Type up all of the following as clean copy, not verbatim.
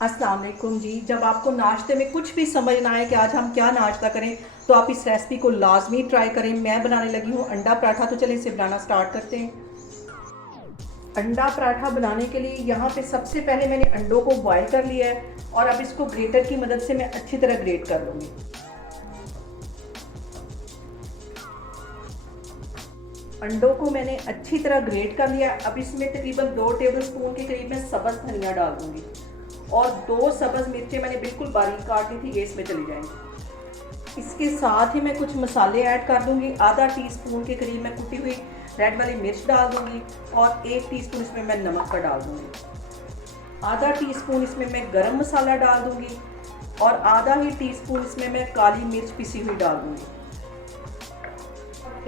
अस्सलाम वालेकुम जी। जब आपको नाश्ते में कुछ भी समझ ना आए कि आज हम क्या नाश्ता करें, तो आप इस रेसिपी को लाजमी ट्राई करें। मैं बनाने लगी हूँ अंडा पराठा। तो चलिए इसे बनाना स्टार्ट करते हैं। अंडा पराठा बनाने के लिए यहाँ पे सबसे पहले मैंने अंडों को बॉयल कर लिया है और अब इसको ग्रेटर की मदद से मैं अच्छी तरह ग्रेट कर लूँगी। अंडों को मैंने अच्छी तरह ग्रेट कर लिया। अब इसमें तकरीबन 2 टेबल स्पून के करीब मैं सब्ज़ धनिया डाल दूँगी और 2 सब्ज़ मिर्चें मैंने बिल्कुल बारीक काट ली थी, ये इसमें चली जाएंगी। इसके साथ ही मैं कुछ मसाले ऐड कर दूंगी। आधा टीस्पून के करीब मैं कुटी हुई रेड वाली मिर्च डाल दूंगी और 1 टीस्पून इसमें मैं नमक का डाल दूंगी। आधा टीस्पून इसमें मैं गरम मसाला डाल दूंगी और आधा ही टीस्पून इसमें मैं काली मिर्च पिसी हुई डाल दूंगी।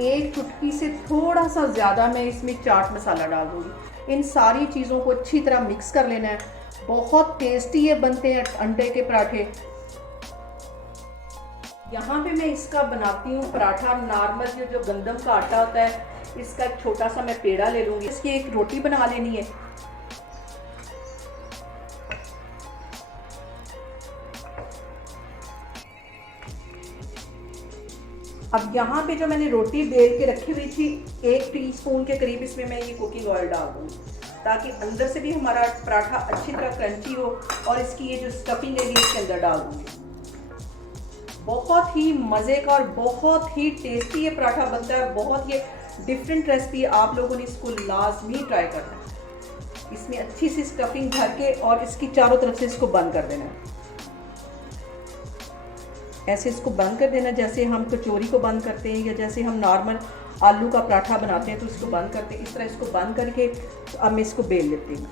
एक चुटकी से थोड़ा सा ज़्यादा मैं इसमें चाट मसाला डाल दूंगी। इन सारी चीज़ों को अच्छी तरह मिक्स कर लेना है। बहुत टेस्टी ये बनते हैं अंडे के पराठे। यहाँ पे मैं इसका बनाती हूँ पराठा। नॉर्मल जो गंदम का आटा होता है, इसका एक छोटा सा मैं पेड़ा ले लूँगी। इसकी एक रोटी बना लेनी है। अब यहाँ पे जो मैंने रोटी बेल के रखी हुई थी, 1 टीस्पून के करीब इसमें मैं ये कुकिंग ऑयल डाल दूँगी ताकि अंदर से भी हमारा पराठा अच्छी तरह क्रंची हो। और इसकी ये जो स्टफिंग है ये इसके अंदर डाल दूँगी। बहुत ही मज़े का और बहुत ही टेस्टी ये पराठा बनता है। बहुत ही डिफरेंट रेसिपी, आप लोगों ने इसको लाजमी ट्राई करना है। इसमें अच्छी सी स्टफिंग भर के और इसकी चारों तरफ से इसको बंद कर देना है। ऐसे इसको बंद कर देना जैसे हम कचौरी को बंद करते हैं या जैसे हम नॉर्मल आलू का पराठा बनाते हैं तो इसको बंद करते हैं। इस तरह इसको बंद करके अब मैं इसको बेल लेती हूँ।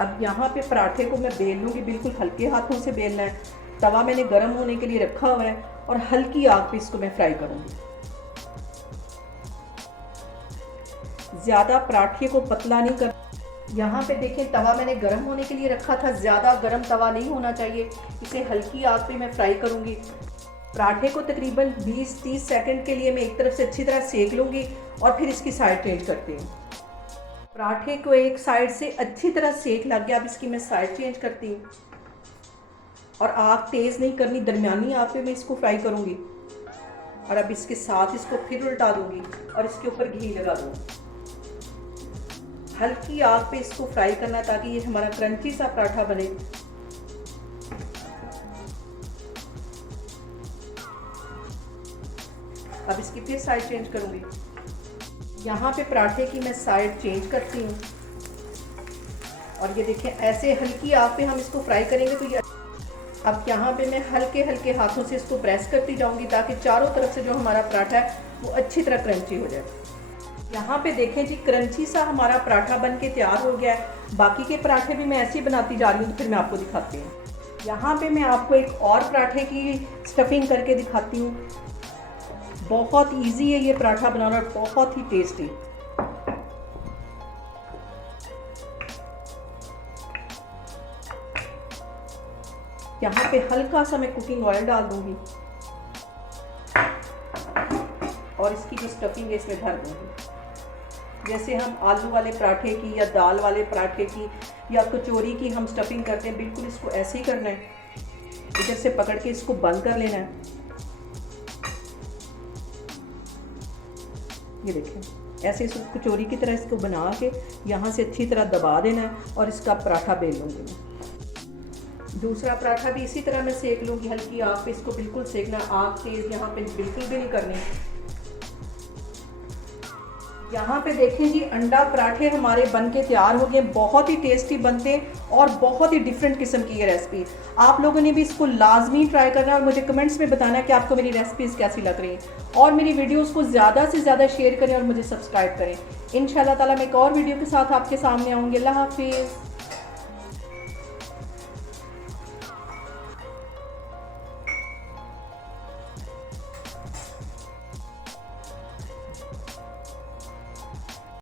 अब यहाँ पे पराठे को मैं बेल लूँगी। बिल्कुल हल्के हाथों से बेलना है। तवा मैंने गर्म होने के लिए रखा हुआ है और हल्की आग पे इसको मैं फ्राई करूँगी। ज़्यादा पराठे को पतला नहीं कर। यहाँ पे देखें तवा मैंने गर्म होने के लिए रखा था। ज़्यादा गर्म तवा नहीं होना चाहिए। इसे हल्की आग पे मैं फ्राई करूँगी। पराठे को तकरीबन 20-30 सेकंड के लिए मैं एक तरफ से अच्छी तरह सेक लूँगी और फिर इसकी साइड चेंज करती हूँ। पराठे को एक साइड से अच्छी तरह सेक लग गया। अब इसकी मैं साइड चेंज करती हूँ और आग तेज़ नहीं करनी, दरमियानी आग पे मैं इसको फ्राई करूँगी। और अब इसके साथ इसको फिर उल्टा दूँगी और इसके ऊपर घी लगा दूँगी। हल्की आग पे इसको फ्राई करना ताकि ये हमारा क्रंची सा पराठा बने। अब इसकी फिर साइड चेंज करूँगी। यहाँ पे पराठे की मैं साइड चेंज करती हूँ और ये देखें ऐसे हल्की आग पे हम इसको फ्राई करेंगे तो ये। अब यहाँ पे मैं हल्के हल्के हाथों से इसको प्रेस करती जाऊँगी ताकि चारों तरफ से जो हमारा पराठा है वो अच्छी तरह क्रंची हो जाए। यहाँ पे देखें जी, क्रंची सा हमारा पराठा बन के तैयार हो गया है। बाकी के पराठे भी मैं ऐसे ही बनाती जा रही हूँ, तो फिर मैं आपको दिखाती हूँ। यहाँ पे मैं आपको एक और पराठे की स्टफिंग करके दिखाती हूँ। बहुत इजी है ये पराठा बनाना, बहुत ही टेस्टी। यहाँ पे हल्का सा मैं कुकिंग ऑयल डाल दूंगी और इसकी जो स्टफिंग है इसमें भर दूंगी। जैसे हम आलू वाले पराठे की या दाल वाले पराठे की या कचौरी की हम स्टफिंग करते हैं, बिल्कुल इसको ऐसे ही करना है। इधर से पकड़ के इसको बंद कर लेना है। ये देखें ऐसे इसको कचौरी की तरह इसको बना के यहाँ से अच्छी तरह दबा देना है और इसका पराठा बेल लूँगी मैं। दूसरा पराठा भी इसी तरह मैं सेक लूँगी। हल्की आग पे इसको बिल्कुल सेकना, आग तेज़ यहाँ पे बिल्कुल भी नहीं करनी। यहाँ पे देखें जी, अंडा पराठे हमारे बन के तैयार हो गए। बहुत ही टेस्टी बनते हैं और बहुत ही डिफरेंट किस्म की ये रेसिपी। आप लोगों ने भी इसको लाजमी ट्राई करना और मुझे कमेंट्स में बताना कि आपको मेरी रेसिपीज़ कैसी लग रही हैं। और मेरी वीडियोस को ज़्यादा से ज़्यादा शेयर करें और मुझे सब्सक्राइब करें। इंशाल्लाह ताला मैं एक और वीडियो के साथ आपके सामने आऊँगी। अल्लाह हाफिज़।